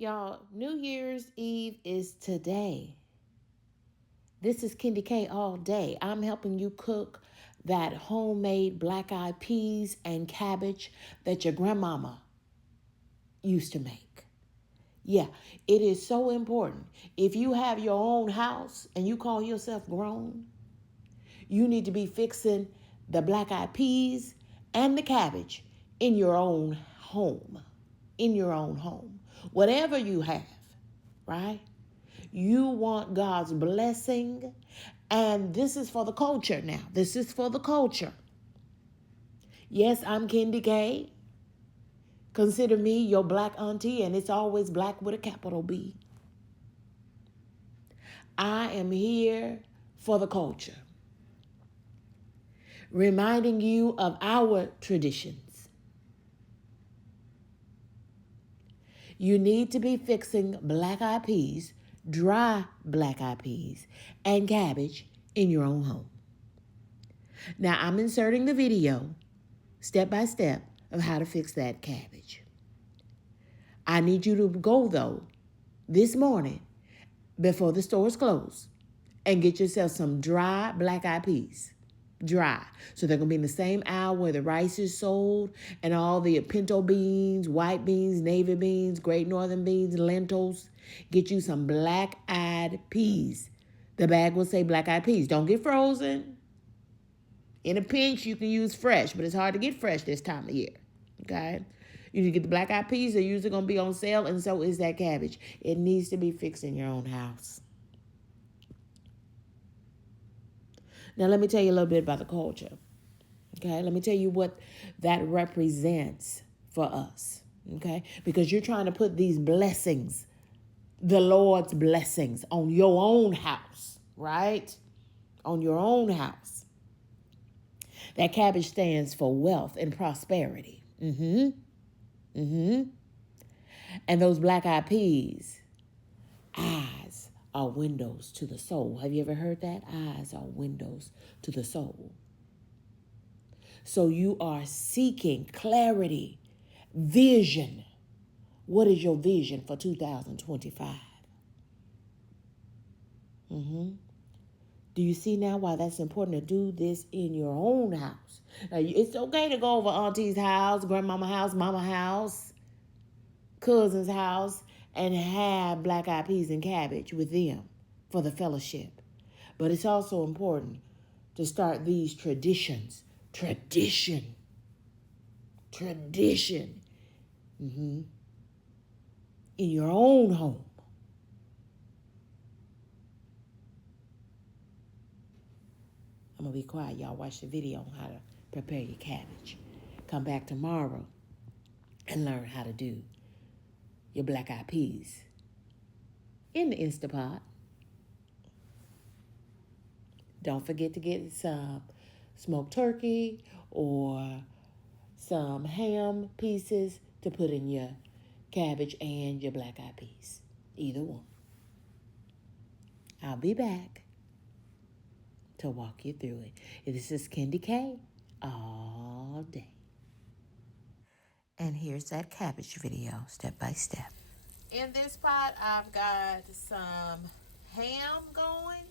Y'all, New Year's Eve is today. This is Kendi K all day. I'm helping you cook that homemade black-eyed peas and cabbage that your grandmama used to make. Yeah, it is so important. If you have your own house and you call yourself grown, you need to be fixing the black-eyed peas and the cabbage in your own home. In your own home. Whatever you have, right? You want God's blessing. And this is for the culture now. This is for the culture. Yes, I'm Kendi K. Consider me your black auntie, and it's always black with a capital B. I am here for the culture, reminding you of our traditions. You need to be fixing black-eyed peas, dry black-eyed peas, and cabbage in your own home. Now, I'm inserting the video, step by step, of how to fix that cabbage. I need you to go, though, this morning before the stores close and get yourself some dry black-eyed peas. Dry. So they're going to be in the same aisle where the rice is sold and all the pinto beans, white beans, navy beans, great northern beans, lentils. Get you some black-eyed peas. The bag will say black-eyed peas. Don't get frozen. In a pinch, you can use fresh, but it's hard to get fresh this time of year. Okay? You need to get the black-eyed peas. They're usually going to be on sale, and so is that cabbage. It needs to be fixed in your own house. Now, let me tell you a little bit about the culture. Okay? Let me tell you what that represents for us. Okay? Because you're trying to put these blessings, the Lord's blessings, on your own house, right? On your own house. That cabbage stands for wealth and prosperity. And those black-eyed peas, eyes are windows to the soul. Have you ever heard that? Eyes are windows to the soul. So you are seeking clarity, vision. What is your vision for 2025? Do you see now why that's important to do this in your own house? Now, it's okay to go over auntie's house, grandmama house, mama house, cousin's house, and have black-eyed peas and cabbage with them for the fellowship. But it's also important to start these traditions. Tradition. In your own home. I'm going to be quiet. Y'all watch the video on how to prepare your cabbage. Come back tomorrow and learn how to do your black-eyed peas in the Instapot. Don't forget to get some smoked turkey or some ham pieces to put in your cabbage and your black-eyed peas. Either one. I'll be back to walk you through it. This is Kendi K all day. And here's that cabbage video, step by step. In this pot, I've got some ham going.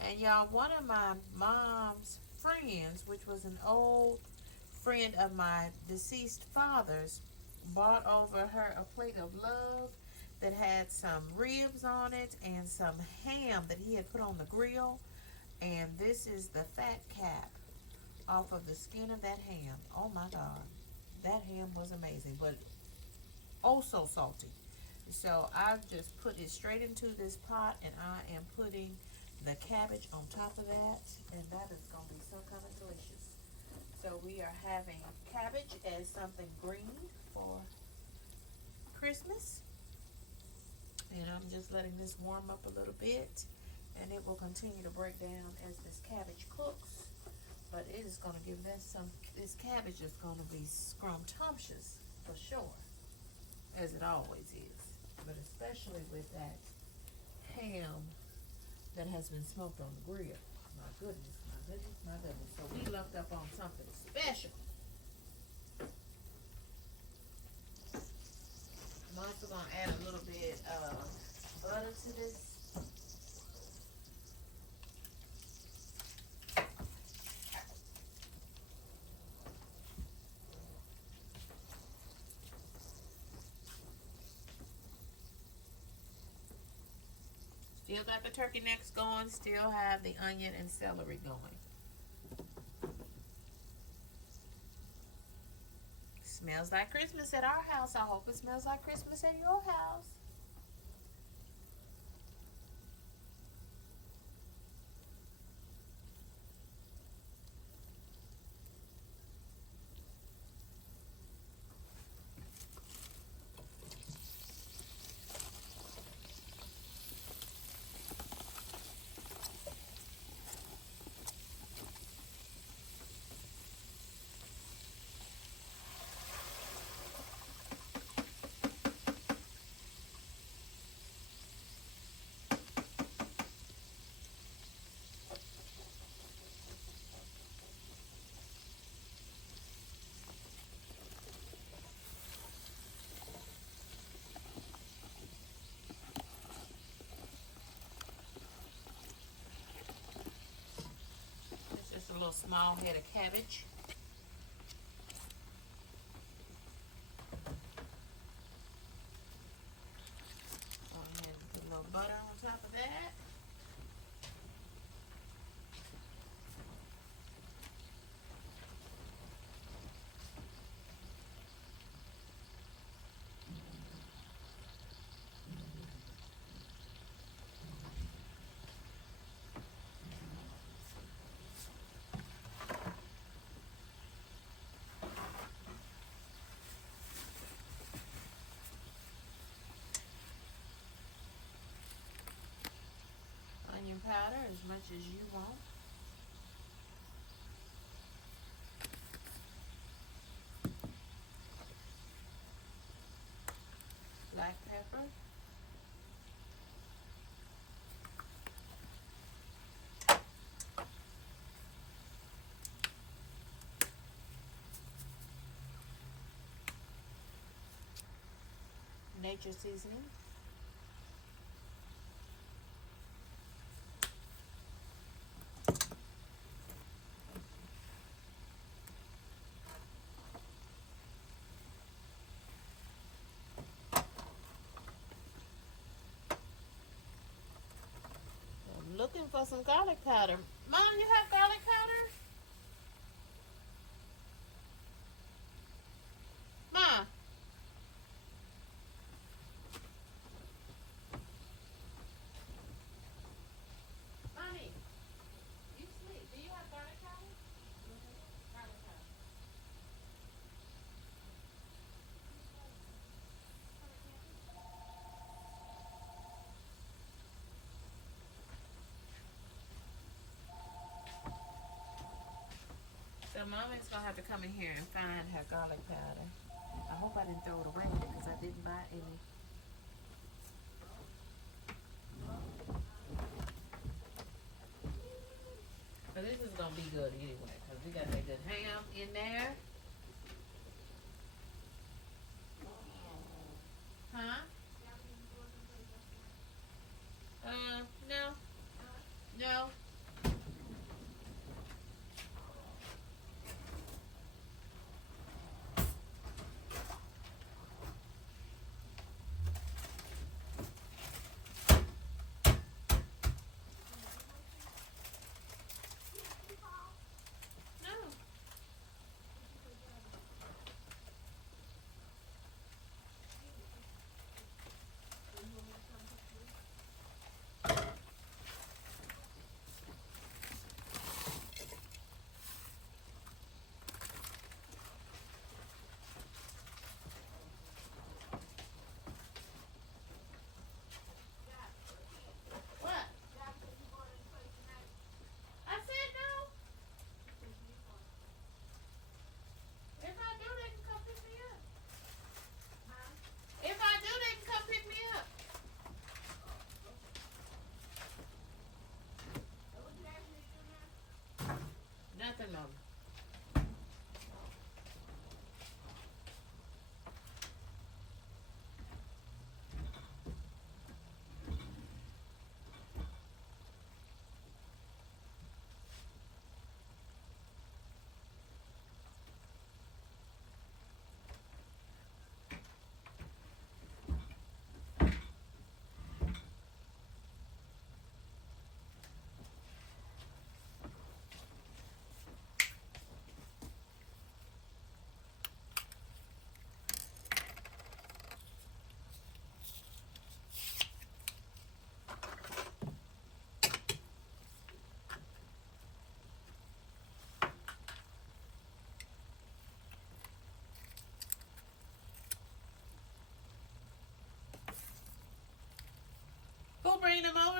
And y'all, one of my mom's friends, which was an old friend of my deceased father's, brought over her a plate of love that had some ribs on it and some ham that he had put on the grill. And this is the fat cap off of the skin of that ham. Oh my God. That ham was amazing, but oh so salty. So I've just put it straight into this pot, and I am putting the cabbage on top of that, and that is going to be so kind of delicious. So we are having cabbage as something green for Christmas. And I'm just letting this warm up a little bit, and it will continue to break down as this cabbage cooks. But it is going to give that some, this cabbage is going to be scrumptious for sure, as it always is. But especially with that ham that has been smoked on the grill. My goodness, my goodness, my goodness. So we lucked up on something special. I'm also gonna add a little bit of butter to this. Still got the turkey necks going, still have the onion and celery going. Smells like Christmas at our house. I hope it smells like Christmas at your house. A little small head of cabbage. Go ahead and put a little butter on top of that. Onion powder as much as you want. Black pepper. Nature seasoning. I'm looking for some garlic powder. Mom, you have garlic powder? Mom. Mommy. You sleep. Do you have garlic powder? Garlic powder. So Mommy's gonna have to come in here and find her garlic powder. I hope I didn't throw it away because I didn't buy any. But this is gonna be good anyway because we got that good ham in there. Huh? No. No.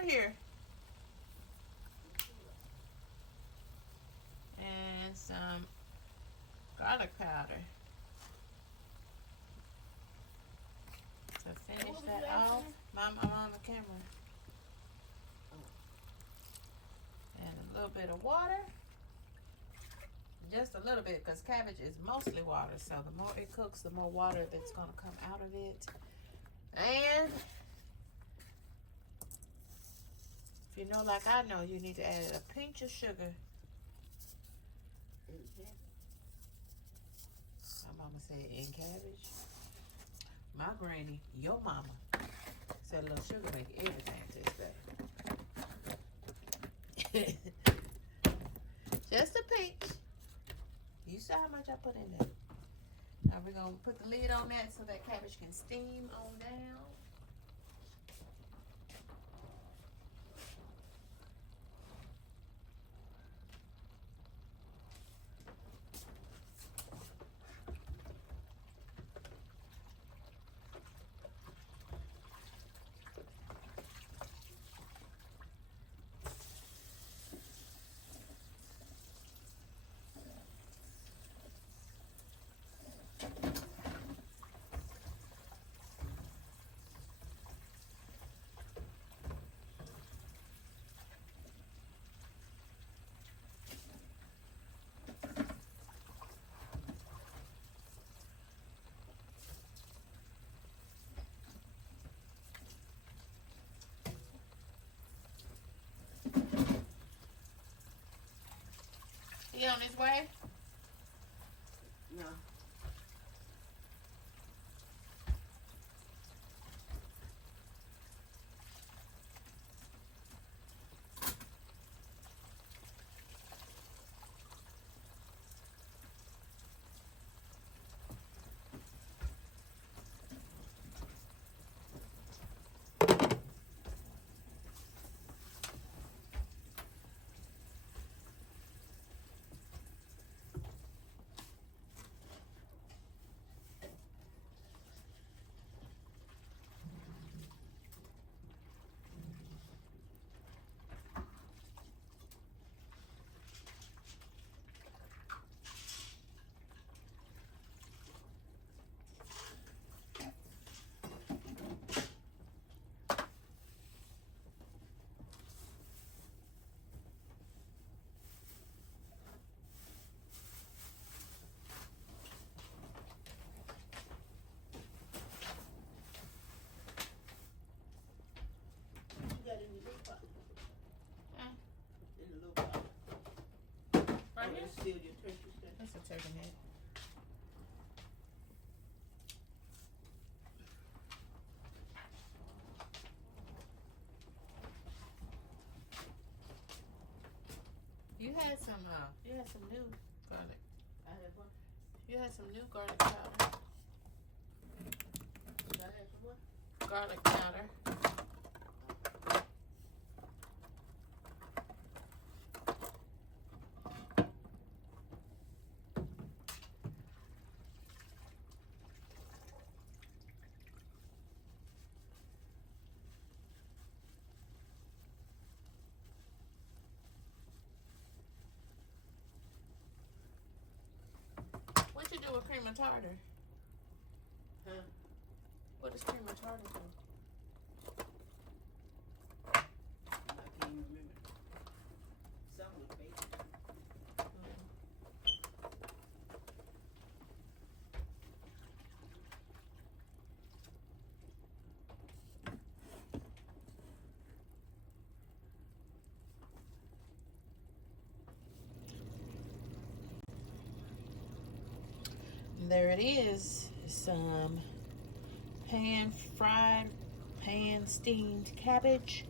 here. And some garlic powder. To finish that off, I'm on the camera. And a little bit of water. Just a little bit, because cabbage is mostly water. So the more it cooks, the more water that's going to come out of it. And if you know like I know, you need to add a pinch of sugar. My mama said in cabbage. My granny, your mama, said a little sugar make everything taste better. Just a pinch. You saw how much I put in there. Now we're going to put the lid on that so that cabbage can steam on down. He on his way? No. Got in the little pot. Huh? In the little pot. Right here? That's still your turkey stuff. That's a turkey neck. You had some new garlic. I had what? You had some new garlic powder. I had some what? Garlic powder. What you do with cream and tartar? Huh? What does cream and tartar do? I can't even remember. Something with bacon. There it is. Some pan-fried, pan-steamed cabbage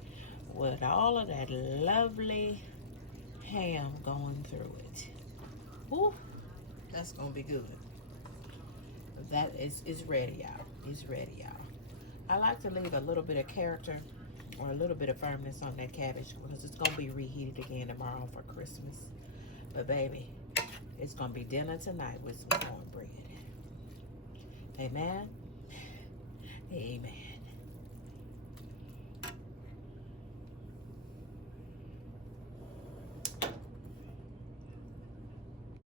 with all of that lovely ham going through it. Woo, that's gonna be good. That is ready, y'all. It's ready, y'all. I like to leave a little bit of character or a little bit of firmness on that cabbage because it's gonna be reheated again tomorrow for Christmas. But baby, it's gonna be dinner tonight with some cornbread. Amen. Amen.